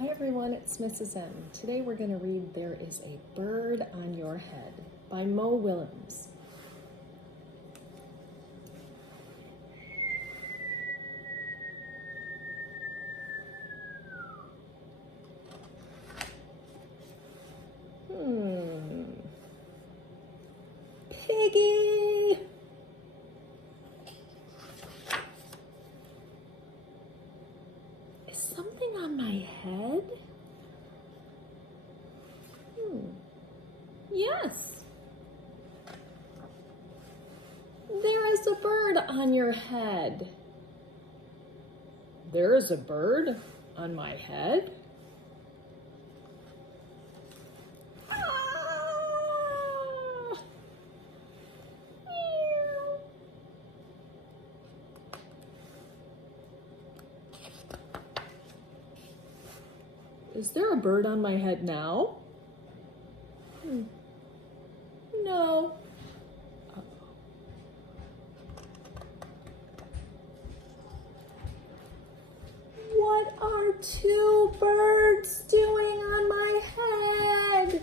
Hi everyone, it's Mrs. M. Today we're going to read There is a Bird on Your Head by Mo Willems. Piggy! Is something on my head? Yes. There is a bird on your head. There is a bird on my head? Ah! Meow. Is there a bird on my head now? No. What are two birds doing on my head?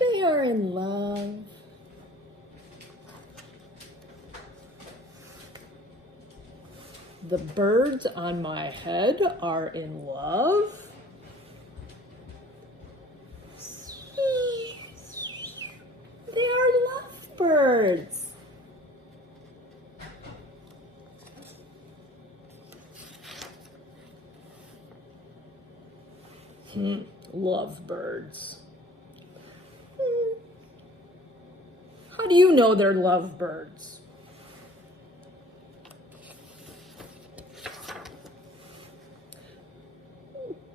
They are in love. The birds on my head are in love. They are lovebirds. Lovebirds. How do you know they're lovebirds?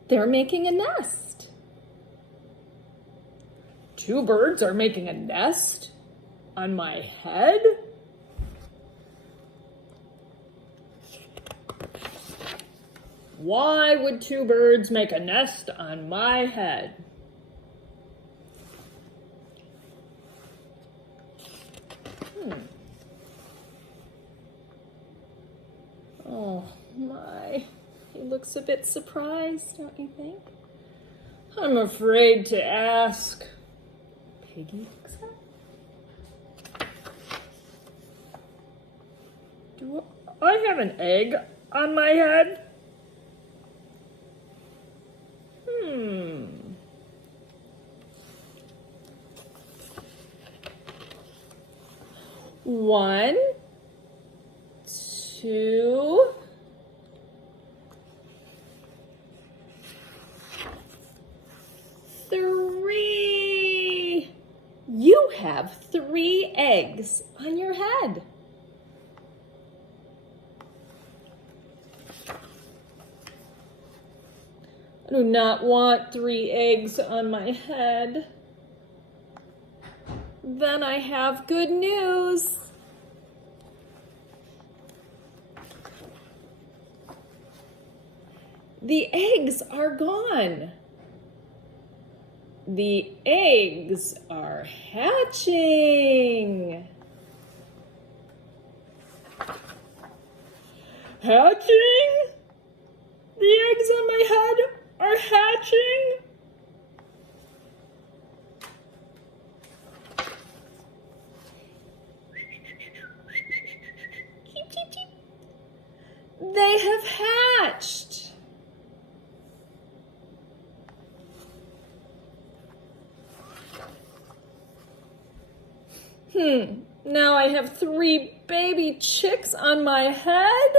They're making a nest. Two birds are making a nest on my head? Why would two birds make a nest on my head? Oh my, he looks a bit surprised, don't you think? I'm afraid to ask. Piggy looks up. Do I have an egg on my head? One, two, three. You have 3 eggs on your head. I do not want 3 eggs on my head. Then I have good news. The eggs are gone. The eggs are hatching. Hatching? The eggs on my head are hatching? Cheep, cheep, cheep. They have hatched. Now I have 3 baby chicks on my head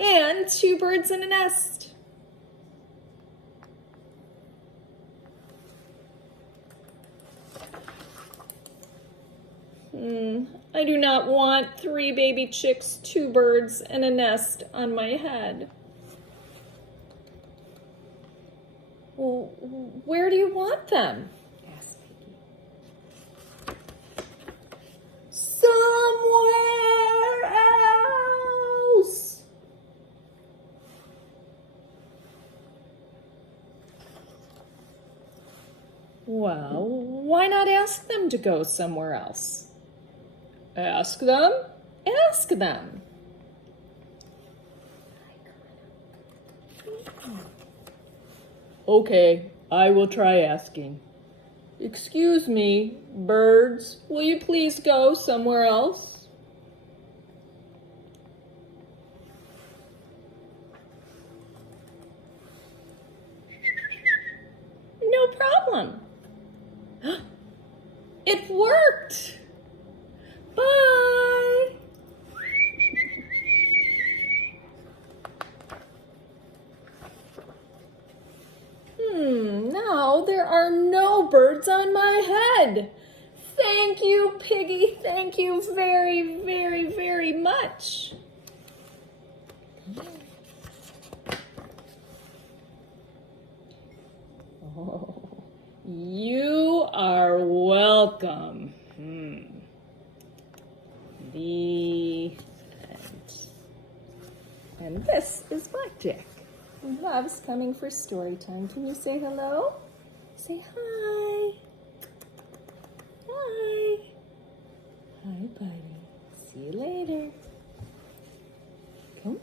and 2 birds in a nest. I do not want 3 baby chicks, 2 birds, and a nest on my head. Well, where do you want them? Asked Piggy. Somewhere else. Well, why not ask them to go somewhere else? Ask them? Ask them. Okay, I will try asking. Excuse me, birds, will you please go somewhere else? No problem. It worked. Bye. Now there are no birds on my head. Thank you, Piggy. Thank you very, very, very much. Oh, you are welcome. The end. And this is Blackjack. He loves coming for story time. Can you say hello? Say hi. Hi. Hi, buddy. See you later. Come.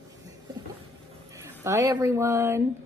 Bye, everyone.